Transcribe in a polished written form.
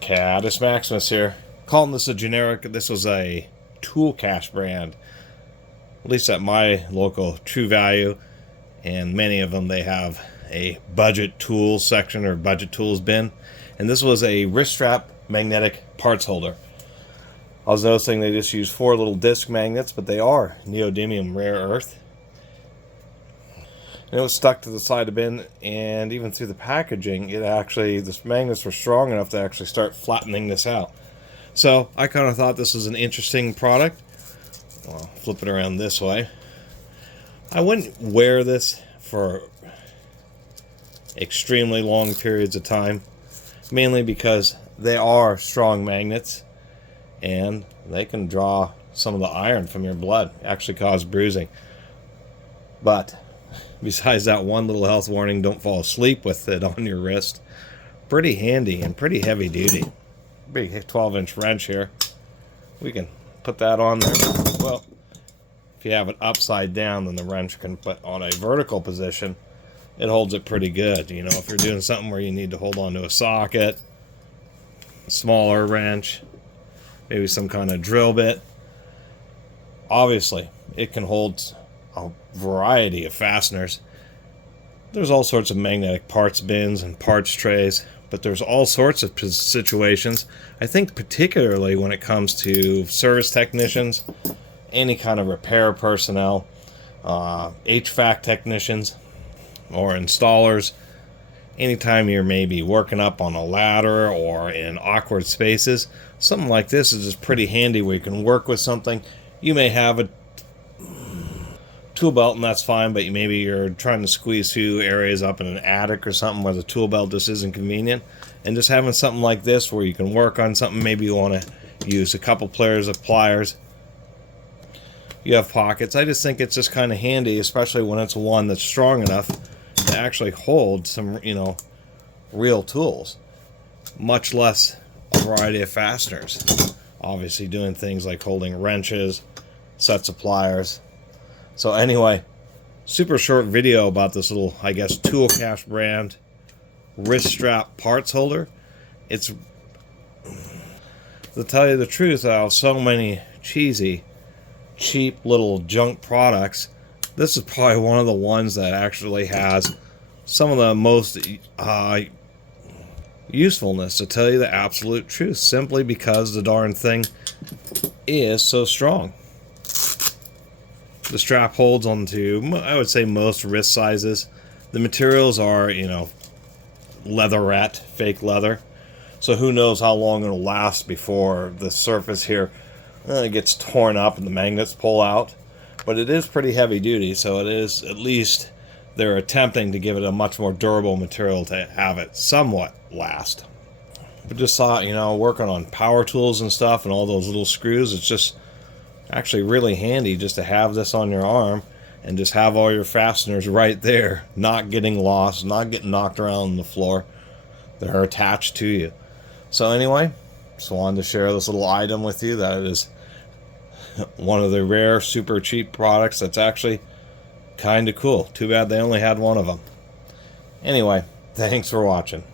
Catus Maximus here. Calling this a generic, this was a tool cache brand. At least at my local True Value, and many of them they have a budget tools section or budget tools bin. And this was a wrist strap magnetic parts holder. I was noticing they just use 4 little disc magnets, but they are neodymium rare earth. And it was stuck to the side of the bin, and even through the packaging, the magnets were strong enough to actually start flattening this out. So I kind of thought this was an interesting product. Well, flip it around this way. I wouldn't wear this for extremely long periods of time, mainly because they are strong magnets and they can draw some of the iron from your blood, actually cause bruising. But besides that one little health warning, don't fall asleep with it on your wrist. Pretty handy and pretty heavy duty. Big 12-inch wrench here. We can put that on there. Well, if you have it upside down, then the wrench can put on a vertical position. It holds it pretty good. You know, if you're doing something where you need to hold on to a socket, a smaller wrench, maybe some kind of drill bit. Obviously, it can hold a variety of fasteners. There's all sorts of magnetic parts bins and parts trays, but there's all sorts of situations. I think particularly when it comes to service technicians, any kind of repair personnel, HVAC technicians or installers, anytime you're maybe working up on a ladder or in awkward spaces, something like this is just pretty handy where you can work with something. You may have a tool belt and that's fine, but maybe you're trying to squeeze through areas up in an attic or something where the tool belt just isn't convenient, and just having something like this where you can work on something, maybe you want to use a couple pairs of pliers, you have pockets. I just think it's just kind of handy, especially when it's one that's strong enough to actually hold some, real tools, much less a variety of fasteners. Obviously doing things like holding wrenches, sets of pliers. So anyway, super short video about this little, I guess, tool cache brand wrist strap parts holder. It's, to tell you the truth, out of so many cheesy, cheap little junk products, this is probably one of the ones that actually has some of the most usefulness, to tell you the absolute truth, simply because the darn thing is so strong. The strap holds onto, I would say, most wrist sizes. The materials are, leatherette, fake leather. So who knows how long it'll last before the surface here gets torn up and the magnets pull out. But it is pretty heavy duty, so it is, at least they're attempting to give it a much more durable material to have it somewhat last. But just saw, working on power tools and stuff and all those little screws, it's just actually really handy just to have this on your arm and just have all your fasteners right there, not getting lost, not getting knocked around on the floor. They're attached to you. So anyway, just wanted to share this little item with you, that it is one of the rare super cheap products that's actually kind of cool. Too bad they only had one of them. Anyway, thanks for watching.